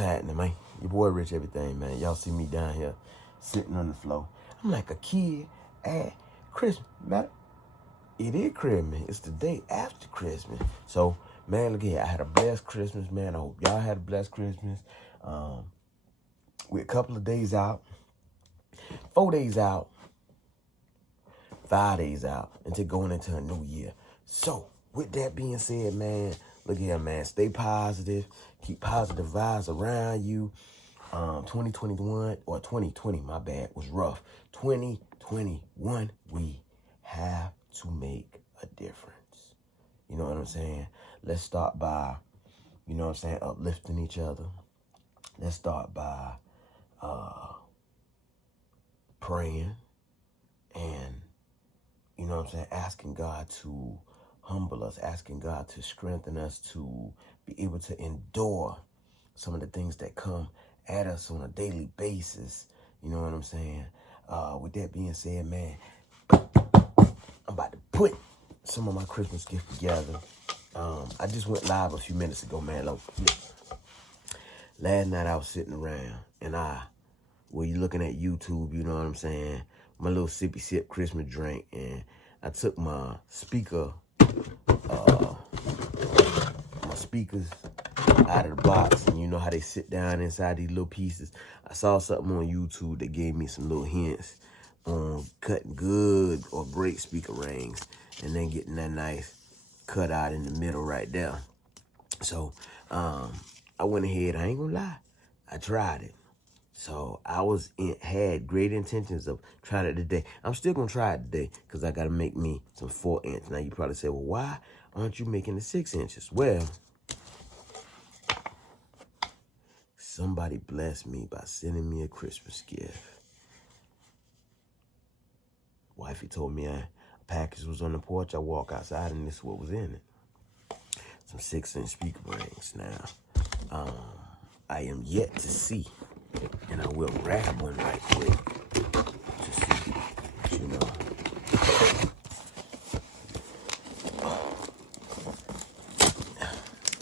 happening, man? Your boy Rich Everything, man. Y'all see me down here sitting on the floor. I'm like a kid at Christmas, man. It is Christmas. It's the day after Christmas. So, man, look here. I had a blessed Christmas, man. I hope y'all had a blessed Christmas. We're a couple of days out, 4 days out, 5 days out, until going into a new year. So, with that being said, man, look here, man. Stay positive. Keep positive vibes around you. 2021, or 2020, my bad, was rough. 2021, we have to make a difference. You know what I'm saying? Let's start by, you know what I'm saying, uplifting each other. Let's start by praying and, you know what I'm saying, asking God to humble us, asking God to strengthen us to be able to endure some of the things that come at us on a daily basis. You know what I'm saying? With that being said, man, I'm about to put some of my Christmas gifts together. I just went live a few minutes ago, man. Last night I was sitting around and you looking at YouTube, you know what I'm saying? My little sippy sip Christmas drink, and I took my speakers out of the box, and you know how they sit down inside these little pieces. I saw something on YouTube that gave me some little hints on cutting good or great speaker rings, and then getting that nice cut out in the middle right there. So I went ahead. I ain't gonna lie, I tried it. So I had great intentions of trying it today. I'm still gonna try it today because I gotta make me some 4-inch. Now you probably say, well, why aren't you making the 6 inches? Well, somebody blessed me by sending me a Christmas gift. Wifey told me a package was on the porch. I walk outside and this is what was in it. Some 6-inch speaker rings. Now, I am yet to see, and I will grab one right quick to see, you know.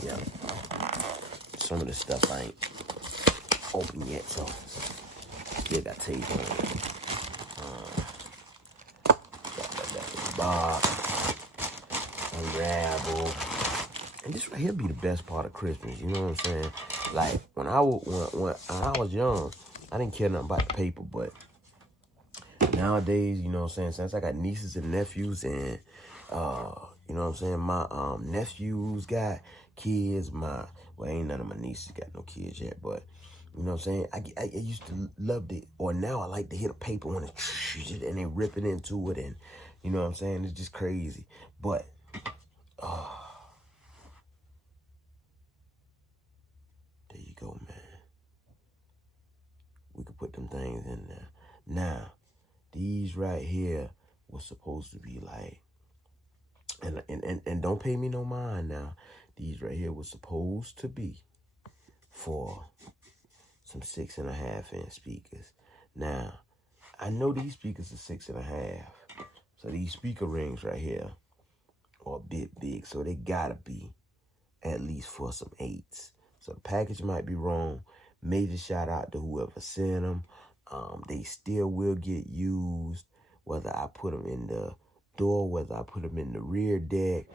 Yeah. Some of the stuff I ain't open yet, so still got tape on it. Box, unravel, and this right here be the best part of Christmas. You know what I'm saying? Like when I was young, I didn't care nothing about the paper, but nowadays, you know what I'm saying? Since I got nieces and nephews, and you know what I'm saying, my nephews got kids. Ain't none of my nieces got no kids yet, but you know what I'm saying? I used to love it, or now I like to hit a paper when it's and they ripping into it, and you know what I'm saying? It's just crazy. But there you go, man. We could put them things in there. Now, these right here was supposed to be like, and don't pay me no mind now. These right here was supposed to be for some 6.5-inch speakers. Now, I know these speakers are 6.5. So these speaker rings right here are a bit big. So they gotta be at least for some 8s. So the package might be wrong. Major shout out to whoever sent them. They still will get used, whether I put them in the door, whether I put them in the rear deck,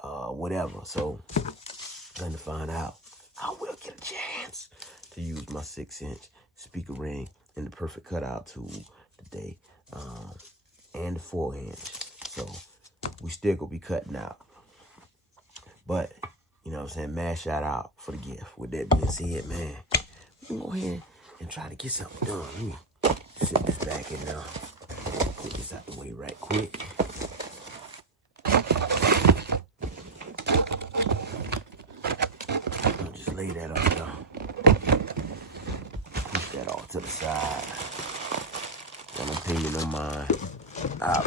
whatever. So I'm gonna find out. I will get a chance to use my 6-inch speaker ring in the perfect cutout tool today. And the 4-inch. So we still gonna be cutting out. But, you know what I'm saying, mad shout out for the gift. With that being said, man, we can go ahead and try to get something done. Let me sit this back in there. Put this out the way right quick. I'll just lay that up there. Push that off to the side. Don't pay me no mind. I'll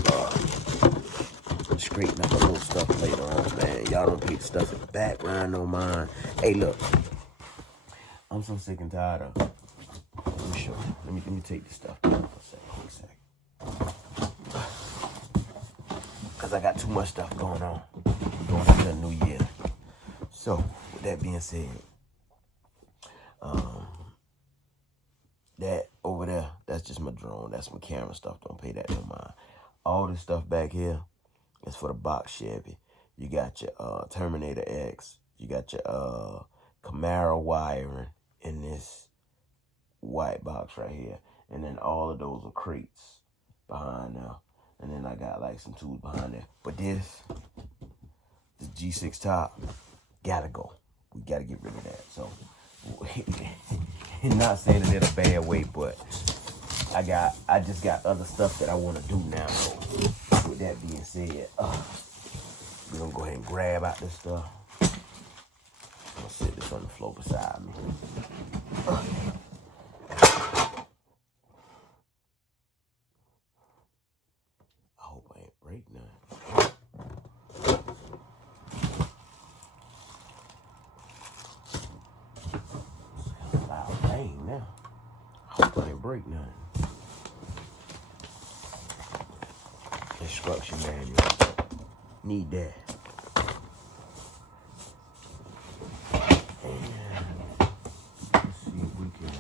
straighten up a little stuff later on, man. Y'all don't pay the stuff in the background no mind. Hey, look. I'm so sick and tired of. Let me show you. Let me take this stuff down for a quick second. Because I got too much stuff going on. We're going into the new year. So, with that being said, my drone. That's my camera stuff. Don't pay that no mind. All this stuff back here is for the box Chevy. You got your Terminator X. You got your Camaro wiring in this white box right here. And then all of those are crates behind now. And then I got like some tools behind there. But this G6 top, gotta go. We gotta get rid of that. So, not saying it in a bad way, but I just got other stuff that I want to do now. So, with that being said, we're gonna go ahead and grab out this stuff. I'm gonna sit this on the floor beside me. I hope I ain't break nothing. Loud bang now. I hope I ain't break nothing. Instruction manual. Need that. And let's see if we can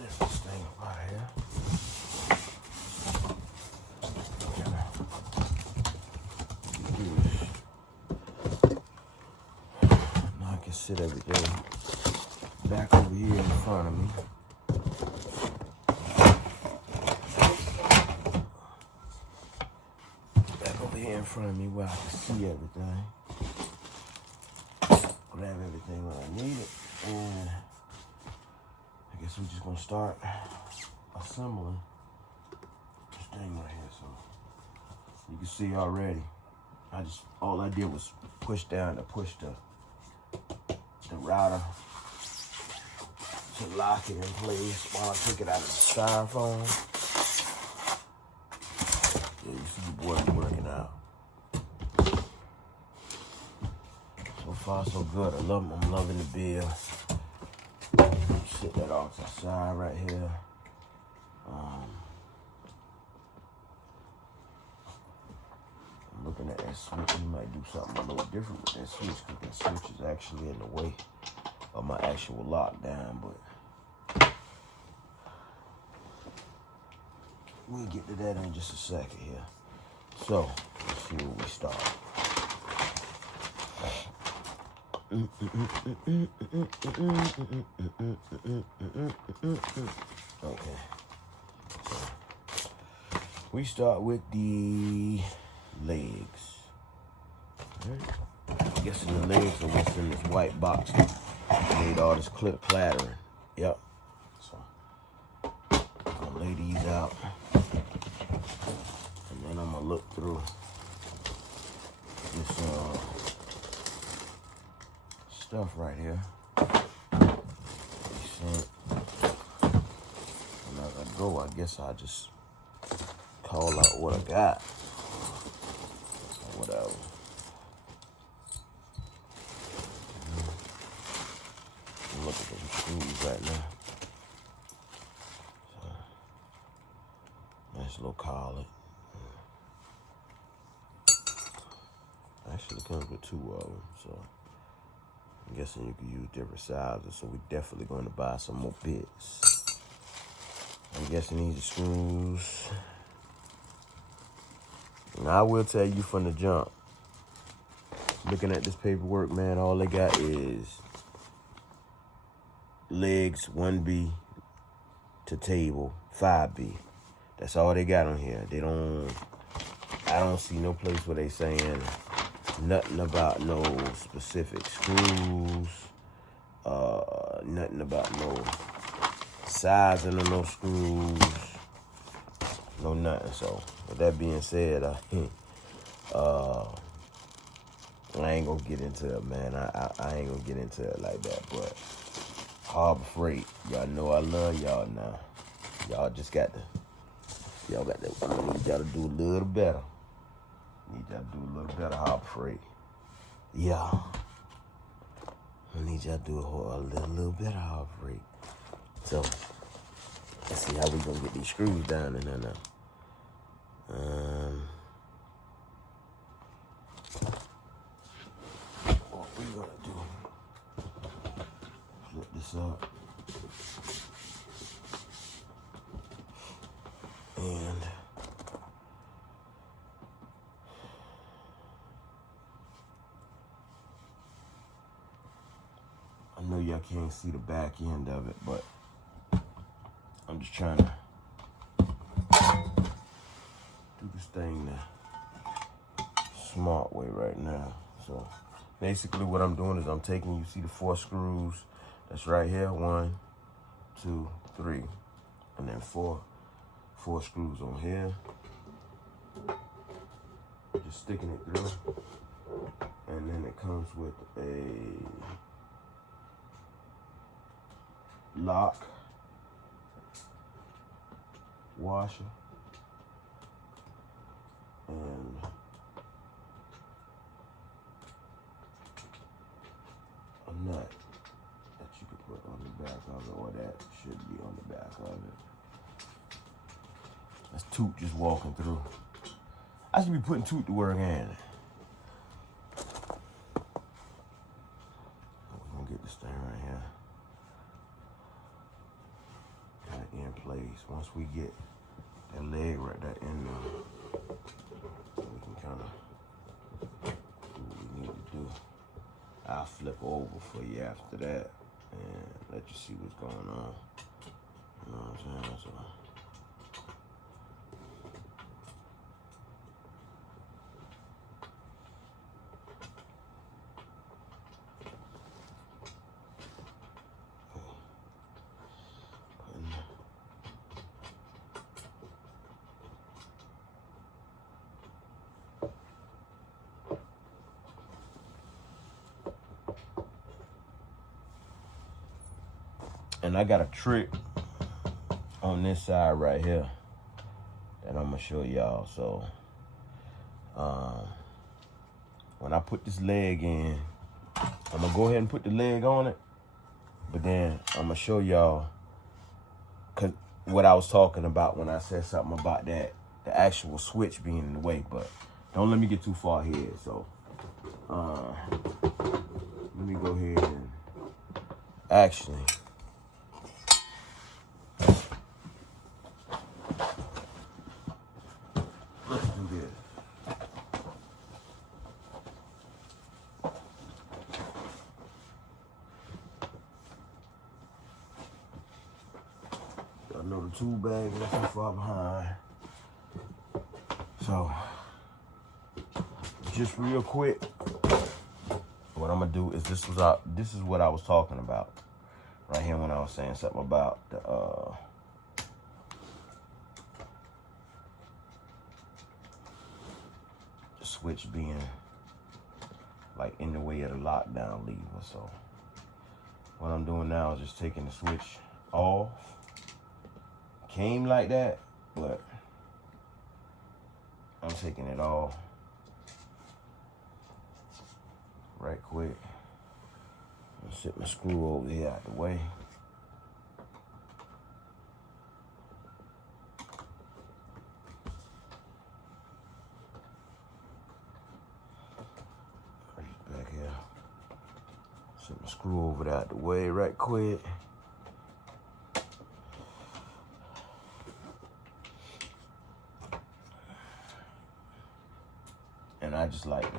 lift this thing up out of here. Now I can sit everything back over here in front of me. In front of me where I can see everything. Grab everything when I need it. And I guess we're just gonna start assembling this thing right here. So you can see already, all I did was push down to push the router to lock it in place while I took it out of the styrofoam. Yeah, you see the boy working out. So far, so good. I'm loving the build. Sit that off to the side right here. I'm looking at that switch. You might do something a little different with that switch because that switch is actually in the way of my actual lockdown. But we'll get to that in just a second here. So, let's see where we start. Okay. So, we start with the legs. Right. I'm guessing the legs are what's in this white box. Made all this clip clattering. Yep. So, I'm gonna lay these out. And then I'm gonna look through this stuff right here. And as I go, I guess I'll just call out what I got. Or whatever. Look at those screws right now. So, nice little collet. Actually, it comes with two of them, so I'm guessing you can use different sizes. So we're definitely going to buy some more bits. I'm guessing these are screws. And I will tell you from the jump, looking at this paperwork, man, all they got is legs 1B to table 5B. That's all they got on here. I don't see no place where they saying nothing about no specific screws, nothing about no sizing of no screws, no nothing. So with that being said, I ain't gonna get into it, man. I ain't gonna get into it like that, but Harbor Freight, y'all know I love y'all now. Y'all just got to, I need y'all to do a little better. Harbor Freight. Yeah. I need y'all to do a little better, Harbor Freight. So, let's see how we gonna get these screws down in there now. What we gonna do? Flip this up. y'all can't see the back end of it, but I'm just trying to do this thing the smart way right now. So basically what I'm doing is I'm taking, you see the 4 screws that's right here, 1, 2, 3, and then four screws on here. Just sticking it through, and then it comes with a lock washer and a nut that you could put on the back of it, or that should be on the back of it. That's Toot just walking through. I should be putting Toot to work, in. We're gonna get this thing right here kind of in place. Once we get that leg right there in there, we can kind of do what we need to do. I'll flip over for you after that and let you see what's going on. You know what I'm saying? So. And I got a trick on this side right here that I'm gonna show y'all. So when I put this leg in, I'm gonna go ahead and put the leg on it, but then I'm gonna show y'all what I was talking about when I said something about that, the actual switch being in the way. But don't let me get too far ahead. So let me go ahead and actually let's do this. I know the tool bag is not too far behind. So just real quick, what I'm gonna do is this is what I was talking about right here when I was saying something about the switch being like in the way of the lockdown lever. So what I'm doing now is just taking the switch off. Came like that, but I'm taking it off right quick. I'm gonna set my screw over here out the way. Back here. Set my screw over there out the way right quick. And I just like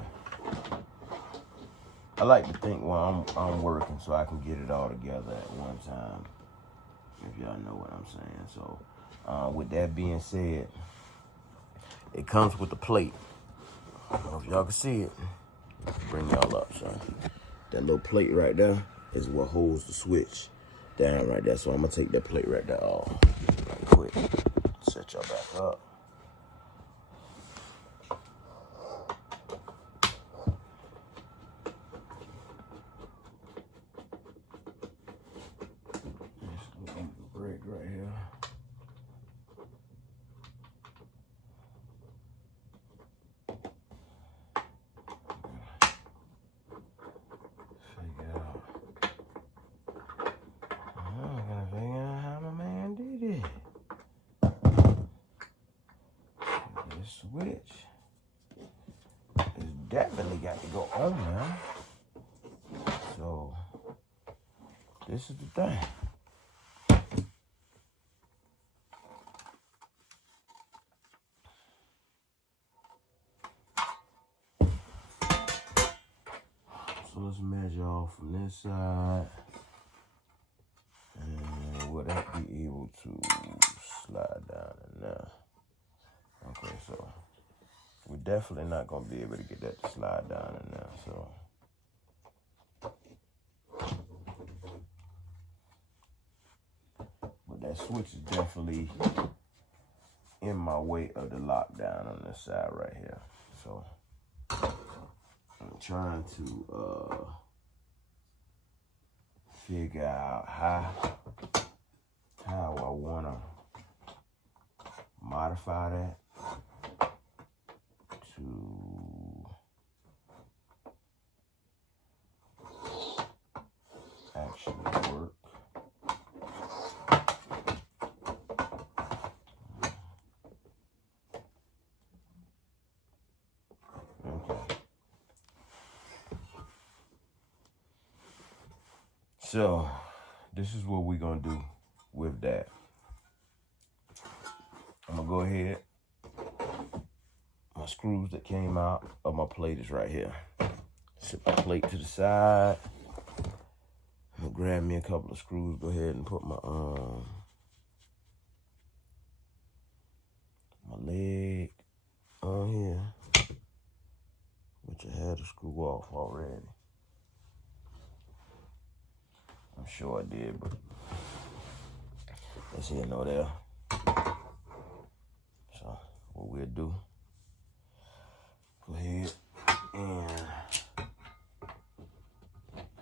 to think while I'm working so I can get it all together at one time, if y'all know what I'm saying. So with that being said, it comes with a plate. I don't know if y'all can see it. Bring y'all up, son. That little plate right there is what holds the switch down right there. So I'm gonna take that plate right there off right quick. Set y'all back up. Break right here. Figure out. I'm gonna figure out how my man did it. This switch is definitely got to go on now. So this is the thing. So let's measure off from this side. be able to slide down in there. Okay, so we're definitely not going to be able to get that to slide down in there. So but that switch is definitely in my way of the lockdown on this side right here. So I'm trying to figure out how I want to modify that to actually work. Okay. So this is what we're going to do with that. I'm going to go ahead. My screws that came out of my plate is right here. Set my plate to the side. I'm going to grab me a couple of screws. Go ahead and put my leg on here, which I had to screw off already. I'm sure I did, but that's here nor there. So what we'll do, go ahead and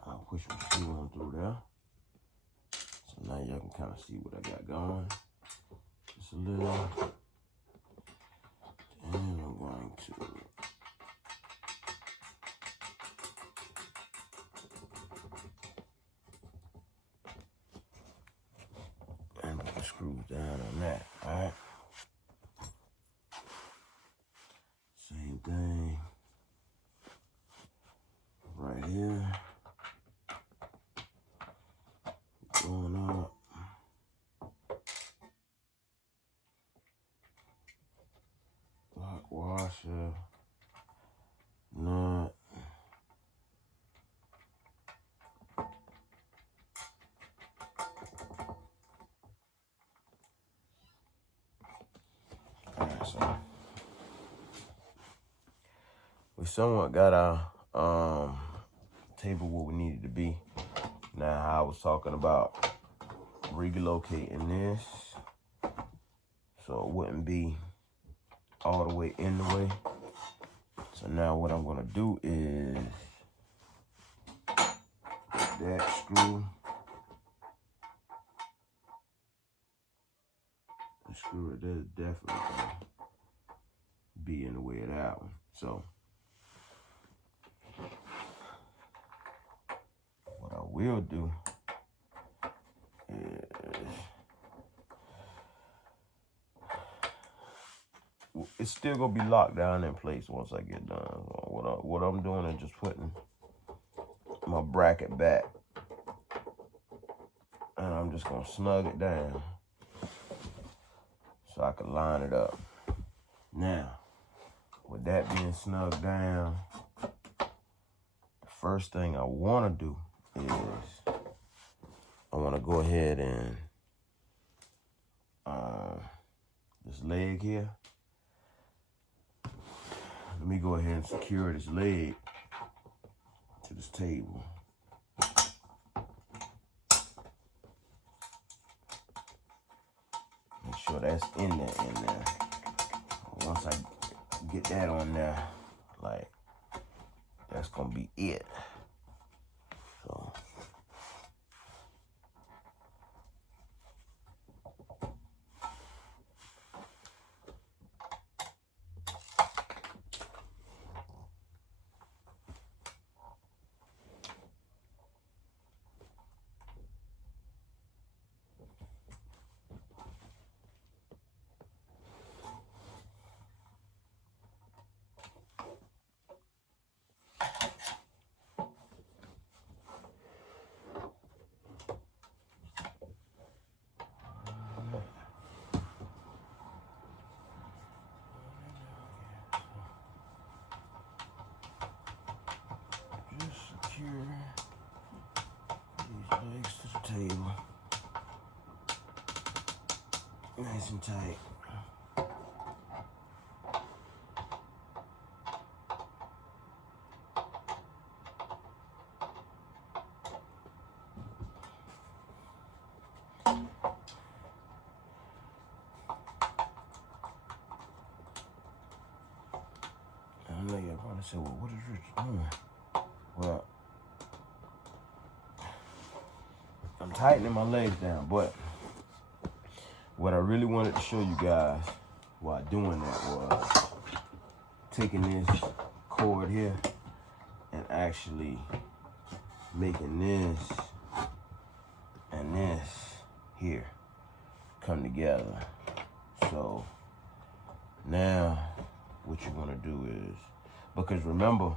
I'll push my screw on through there. So now y'all can kind of see what I got going. Just a little. And I'm going to and put the screws down on that, alright? Same thing right here. Going up. Lock washer. Nut. Alright, so we somewhat got our table where we needed to be. Now I was talking about relocating this so it wouldn't be all the way in the way. So now what I'm gonna do is that screw, the screw right there is definitely gonna be in the way of that one. So what I will do is it's still gonna be locked down in place once I get done. What I'm doing is just putting my bracket back, and I'm just gonna snug it down so I can line it up. Now, with that being snugged down, the first thing I wanna do is I wanna go ahead and this leg here, let me go ahead and secure this leg to this table. Make sure that's in there. Once I get that on there, like, that's gonna be it. So nice and tight. I know you're going to say, well, what is Rich doing? Well, I'm tightening my legs down, but what I really wanted to show you guys while doing that was taking this cord here and actually making this and this here come together. So now what you're gonna do is, because remember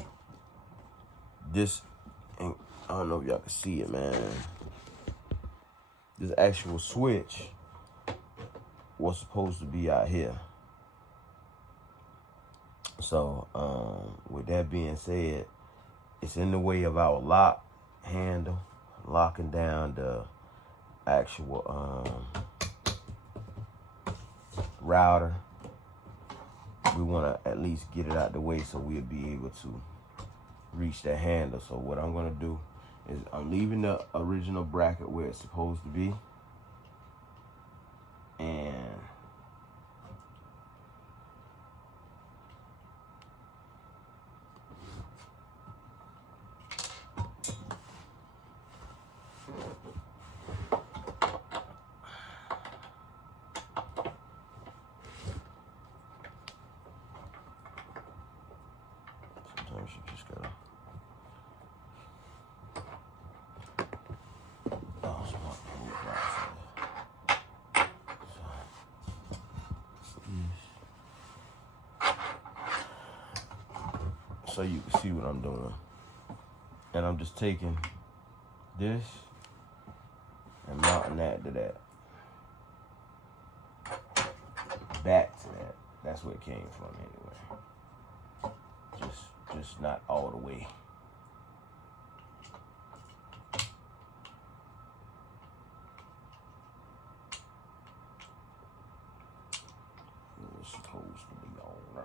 this, and I don't know if y'all can see it, man, this actual switch was supposed to be out here. So with that being said, it's in the way of our lock handle, locking down the actual router. We want to at least get it out the way so we'll be able to reach that handle. So what I'm going to do is I'm leaving the original bracket where it's supposed to be, and sometimes you just gotta so you can see what I'm doing. And I'm just taking this and mounting that to that. Back to that. That's where it came from anyway. Just not all the way. It was supposed to be on there.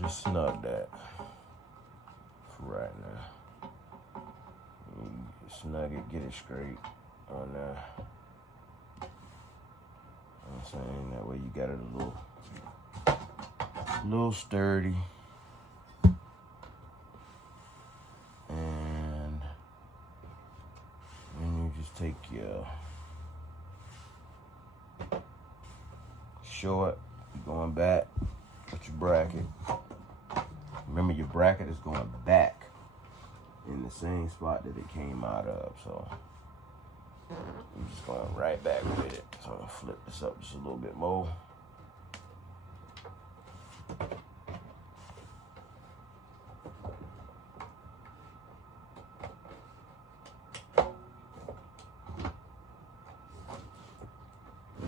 Just snug that for right now. Snug it, get it straight on there. I'm saying that way you got it a little sturdy. And then you just take your short, you're going back with your bracket. Remember, your bracket is going back in the same spot that it came out of. So I'm just going right back with it. So I'm gonna flip this up just a little bit more.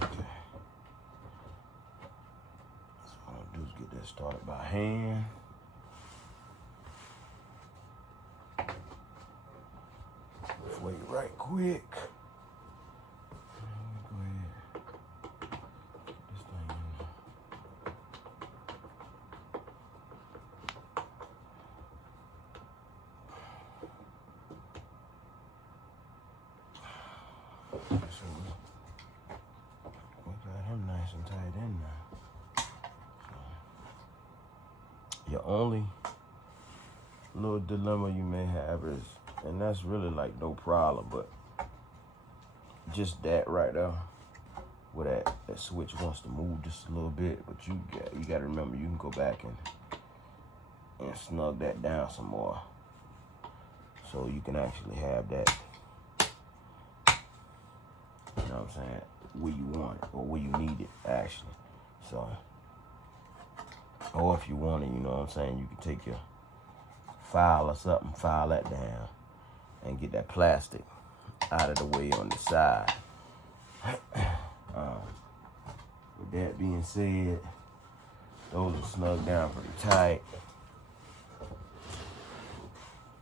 Okay. So what I'm gonna do is get that started by hand. Wait right quick. Go ahead. Get this thing in there. So we got him nice and tight in now. So your only little dilemma you may have is, and that's really like no problem, but just that right there, where that switch wants to move just a little bit, but you got to remember, you can go back and snug that down some more, so you can actually have that, you know what I'm saying, where you want it or where you need it actually. So, or if you want it, you know what I'm saying, you can take your file or something, file that down and get that plastic out of the way on the side. With that being said, those are snug down pretty tight.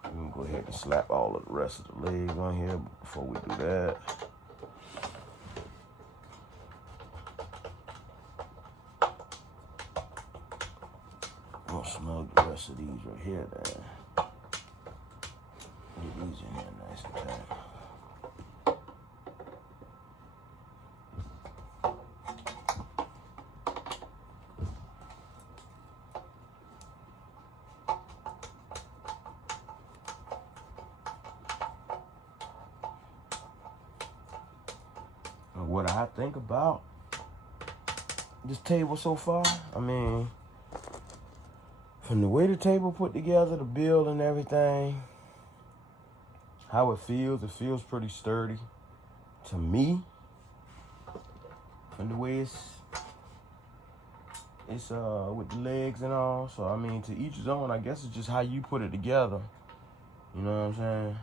We're gonna go ahead and slap all of the rest of the legs on here before we do that. I'm gonna snug the rest of these right here then. Get these in here nice and tight. What I think about this table so far, I mean, from the way the table put together, the build and everything, how it feels pretty sturdy to me. From the way it's with the legs and all. So I mean, to each his own. I guess it's just how you put it together. You know what I'm saying?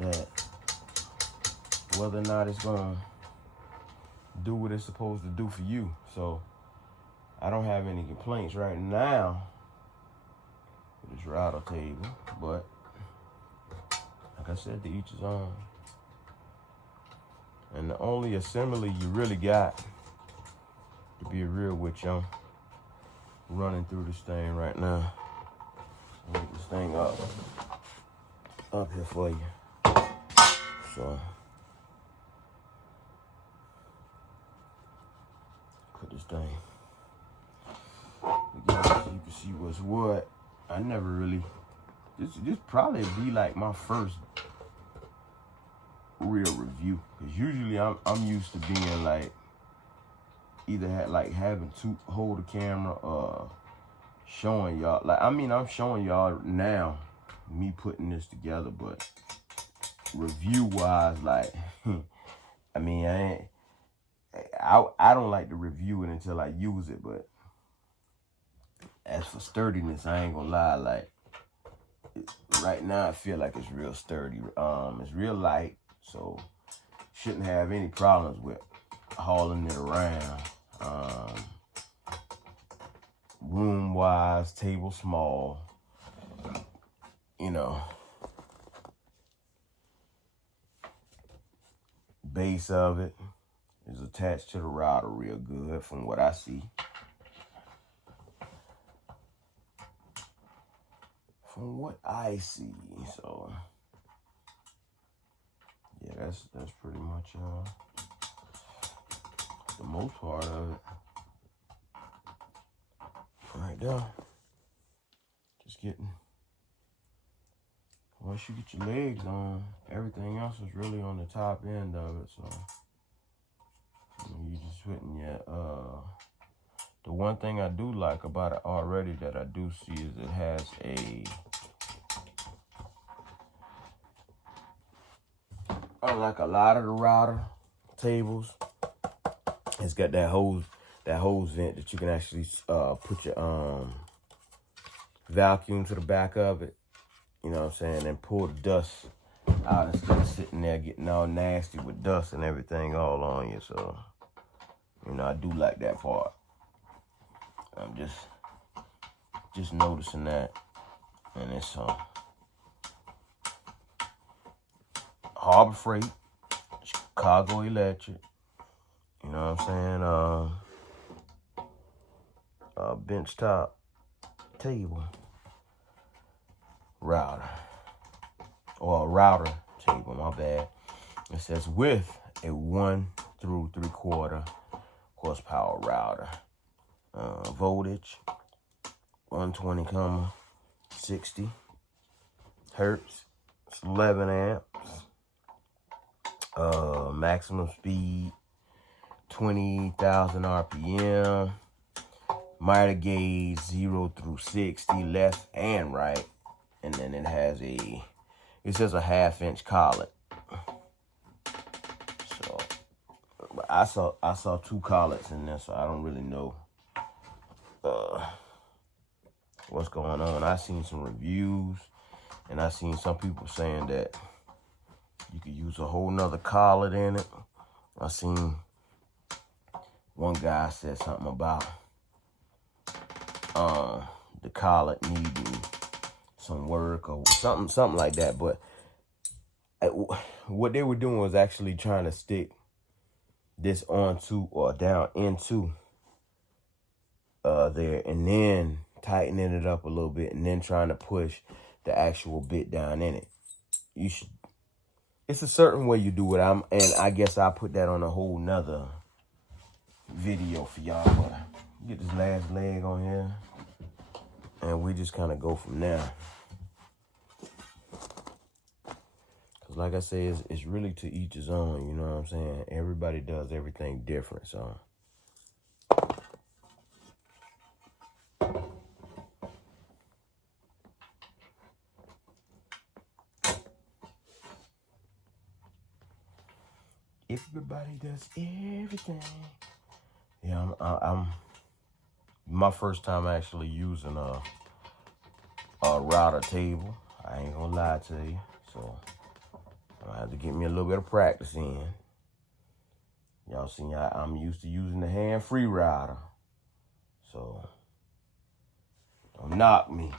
That whether or not it's gonna do what it's supposed to do for you. So I don't have any complaints right now with this router table, but like I said, to each his own. And the only assembly you really got, to be real with you, I'm running through this thing right now. I'll get this thing up here for you. So put this thing together so you can see what's what. I never really, this probably be like my first real review, because usually I'm used to being like either having to hold the camera showing y'all, like, I mean, I'm showing y'all now me putting this together, but review wise, like I mean, I don't like to review it until I use it. But as for sturdiness, I ain't gonna lie, like right now I feel like it's real sturdy. It's real light, so shouldn't have any problems with hauling it around. Room wise, table small, you know, base of it is attached to the router real good from what I see. From what I see, so yeah, that's pretty much the most part of it. Right there. Just getting, once you get your legs on, everything else is really on the top end of it. So you just putting your the one thing I do like about it already that I do see is it has a unlike a lot of the router tables, it's got that hose vent that you can actually put your vacuum to the back of it, you know what I'm saying, and pull the dust out instead of sitting there getting all nasty with dust and everything all on you. So, you know, I do like that part. I'm just noticing that. And it's Harbor Freight, Chicago Electric, you know what I'm saying, bench top table router, or a router table, my bad. It says with a 1 through 3/4 horsepower router, voltage 120,60 hertz, it's 11 amps, maximum speed 20,000 RPM, miter gauge 0 through 60 left and right, and then it says a 1/2 inch collet. So I saw 2 collets in there, so I don't really know what's going on. I seen some reviews, and I seen some people saying that you could use a whole nother collet in it. I seen one guy said something about the collet needing some work or something like that. But what they were doing was actually trying to stick this onto or down into there, and then tightening it up a little bit, and then trying to push the actual bit down in it. You should. It's a certain way you do it. And I guess I'll put that on a whole nother video for y'all. But get this last leg on here, and we just kind of go from there. Cause like I say, it's really to each his own. You know what I'm saying? Everybody does everything different. So. Everybody does everything. Yeah, I'm my first time actually using a router table. I ain't gonna lie to you. So I'm gonna have to get me a little bit of practice in. Y'all see, I'm used to using the hand-free router. So don't knock me.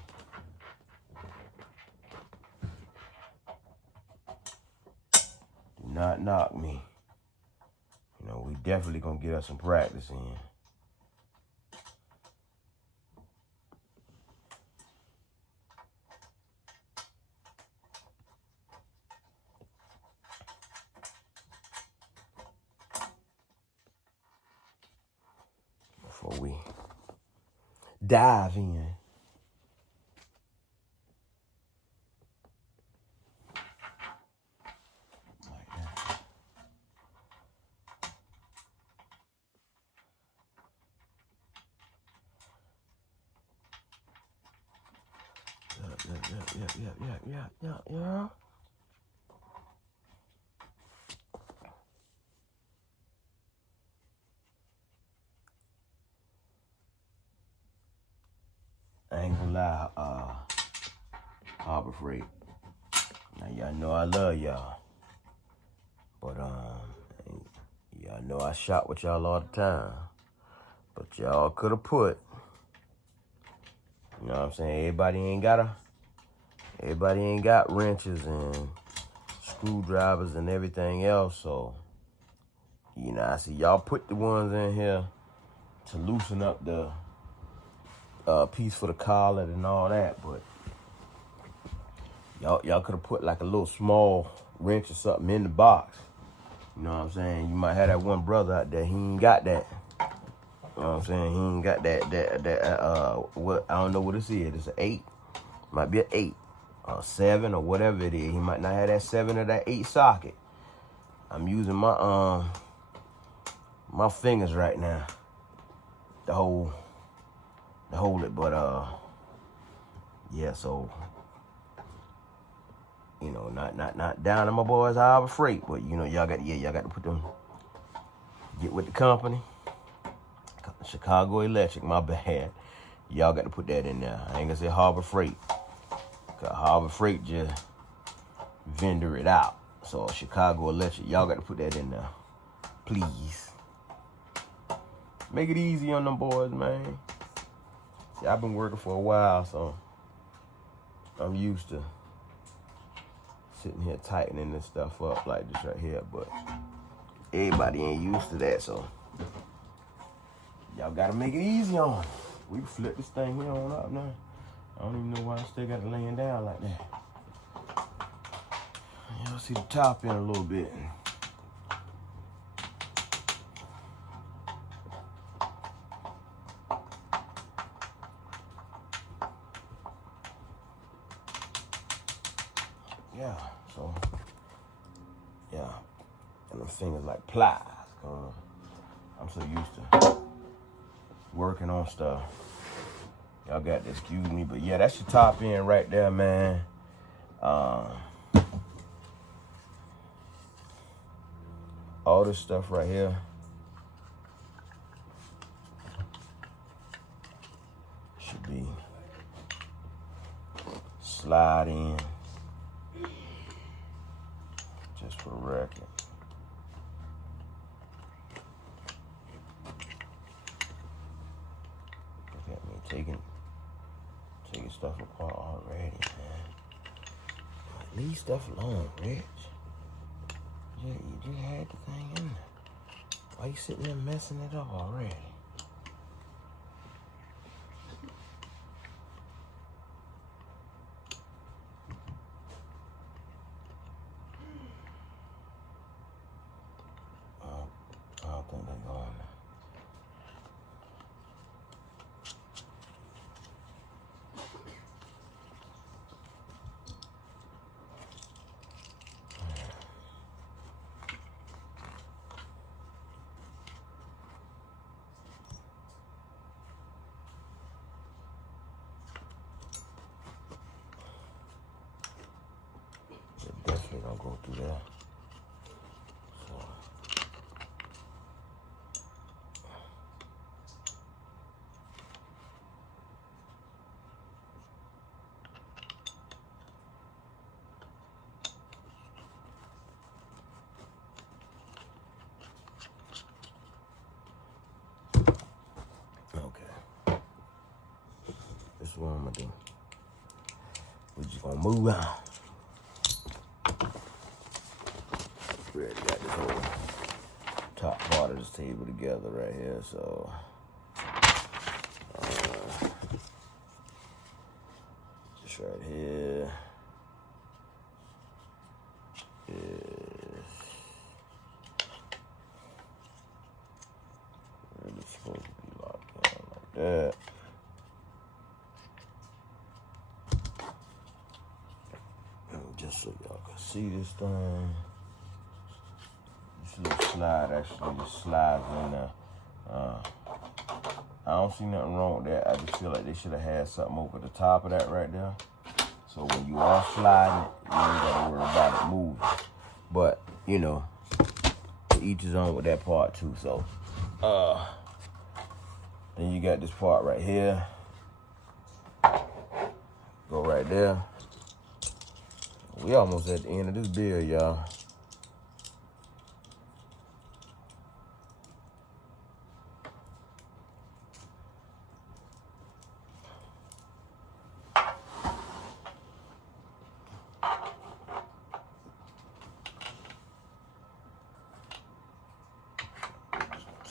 Do not knock me. You know, we definitely gonna get us some practice in. Before we dive in. Yeah. I ain't gonna lie, Harbor Freight. Now y'all know I love y'all, but y'all know I shop with y'all all the time. But y'all could have put, you know what I'm saying? Everybody ain't got wrenches and screwdrivers and everything else. So, you know, I see y'all put the ones in here to loosen up the piece for the collet and all that. But y'all could have put like a little small wrench or something in the box. You know what I'm saying? You might have that one brother out there, he ain't got that. You know what I'm saying? He ain't got that what, I don't know what this is. It's an 8. Might be an 8 or 7 or whatever it is. He might not have that 7 or that 8 socket. I'm using my my fingers right now to hold it, but yeah, so you know, not down on my boys Harbor Freight, but you know, y'all got to put them, get with the company. Chicago Electric, my bad. Y'all got to put that in there. I ain't gonna say Harbor Freight, cause Harbor Freight just vendor it out. So Chicago Electric, y'all got to put that in there, please. Make it easy on them boys, man. See, I've been working for a while, so I'm used to sitting here tightening this stuff up like this right here, but everybody ain't used to that, so y'all gotta make it easy on. We can flip this thing here on up now. I don't even know why I still got it laying down like that. Y'all see the top in a little bit. Yeah, so, yeah, and them fingers like pliers. I'm so used to working on stuff. Y'all got to excuse me, but yeah, that's your top end right there, man. All this stuff right here should be slide in. Just for the record. Look at me taking stuff apart already, man. Leave stuff alone, Rich. You just had the thing in there. Why you sitting there messing it up already? I don't think they're going there. Definitely gonna go through there. So. Okay. This is what I'm gonna do. We're just gonna move on. We already got this whole top part of this table together right here, so just right here is really supposed to be locked in like that. And just so y'all can see this thing. This little slide actually just slides in there. I don't see nothing wrong with that. I just feel like they should have had something over the top of that right there. So when you are sliding it, you ain't gotta worry about it moving. But, you know, to each his own with that part too. So, then you got this part right here. Go right there. We almost at the end of this build, y'all.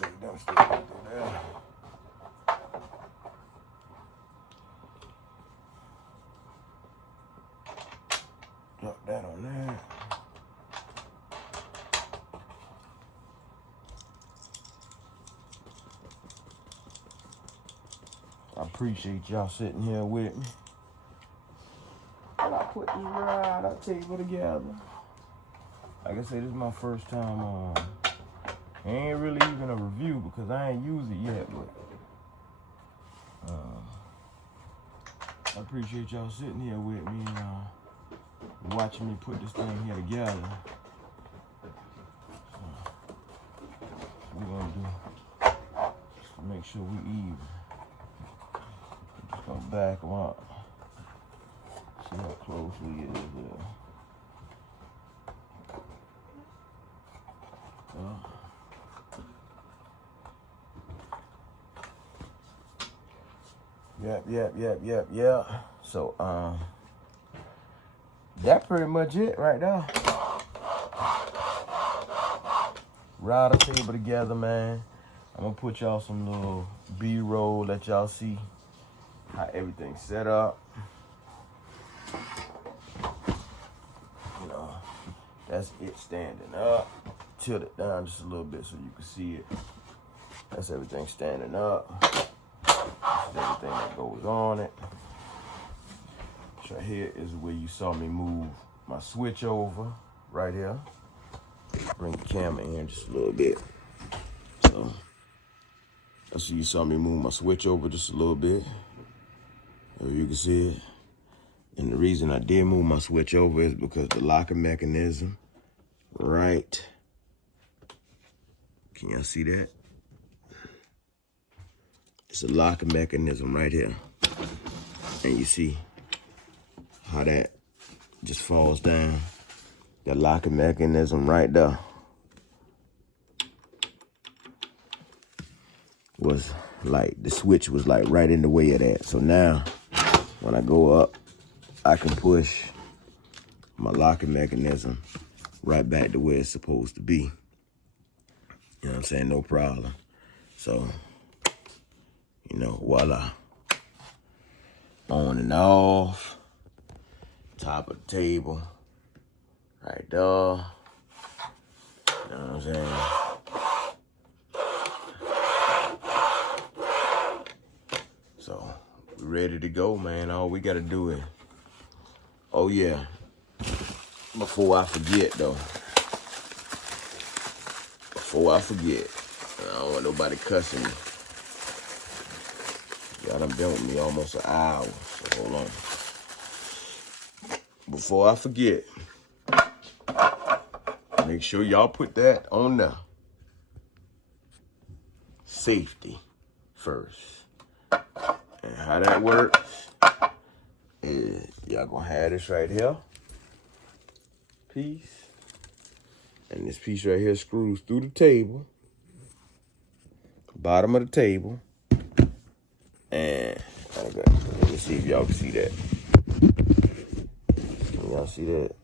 Take them sticks through there. Drop that on there. I appreciate y'all sitting here with me. And I put this right table together. Like I said, this is my first time on. Ain't really even a review because I ain't used it yet, but I appreciate y'all sitting here with me and watching me put this thing here together. So, we're gonna do just to make sure we even. Just gonna back them up. See how close we is there. Yep. So, that's pretty much it right there. Router table together, man. I'm gonna put y'all some little B-roll, let y'all see how everything's set up. You know, that's it standing up. Tilt it down just a little bit so you can see it. That's everything standing up. That's everything that goes on it. This right here is where you saw me move my switch over, right here. Bring the camera in just a little bit. So, that's where you saw me move my switch over just a little bit. As you can see it. And the reason I did move my switch over is because the locking mechanism, right. Can y'all see that? It's a locking mechanism right here. And you see how how that just falls down. That locking mechanism right there was like, the switch was like right in the way of that. So now when I go up, I can push my locking mechanism right back to where it's supposed to be. You know what I'm saying? No problem. So, you know, voila. On and off. Top of the table. Right there. You know what I'm saying? So, we're ready to go, man. All we got to do is... Oh, yeah. Before I forget, though. Before I forget. I don't want nobody cussing me. Y'all done been with me almost an hour. So, hold on. Before I forget, make sure y'all put that on there. Safety first. And how that works is y'all gonna have this right here. Piece. And this piece right here screws through the table. Bottom of the table. And let me see if y'all can see that. Can y'all see that?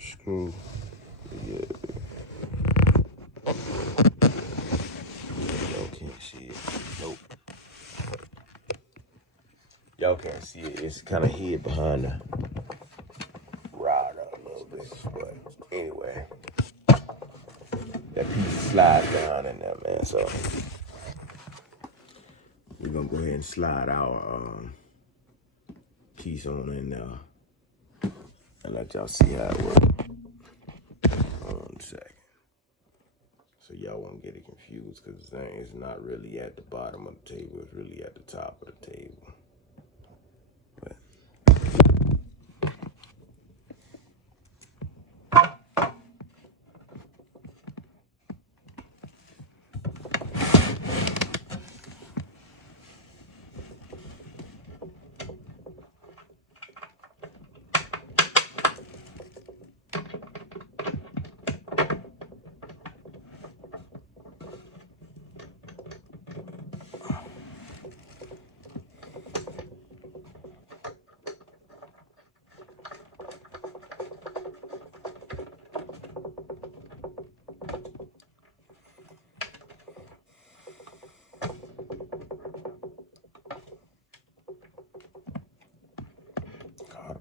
Screw. Yeah. Y'all can't see it. Nope. Y'all can't see it. It's kind of hid behind the router a little bit. But anyway, that piece slides down in there, man. So we're gonna go ahead and slide our keystone in there and let y'all see how it works. Hold on a second. So y'all won't get it confused, because the thing is not really at the bottom of the table. It's really at the top of the table. But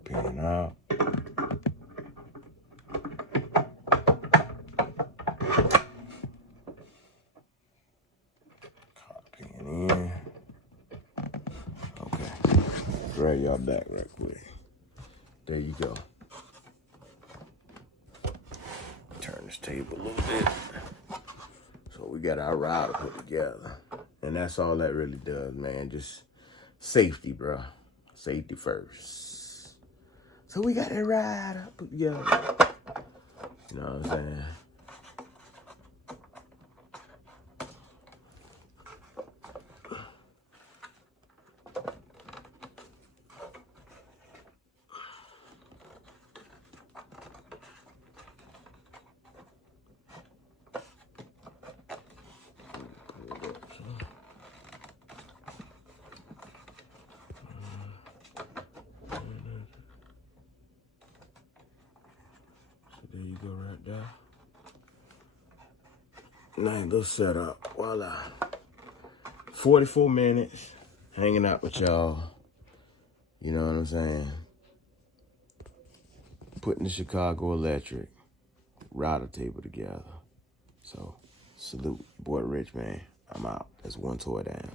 pin out. Pin in. Okay. Drag y'all back right quick. There you go. Turn this table a little bit. So we got our router put together. And that's all that really does, man. Just safety, bro. Safety first. So we got that router put together. You know what I'm saying? There you go right there. Nice little setup. Voila. 44 minutes hanging out with y'all. You know what I'm saying? Putting the Chicago Electric router table together. So, salute. Boy Rich, man. I'm out. That's one toy down.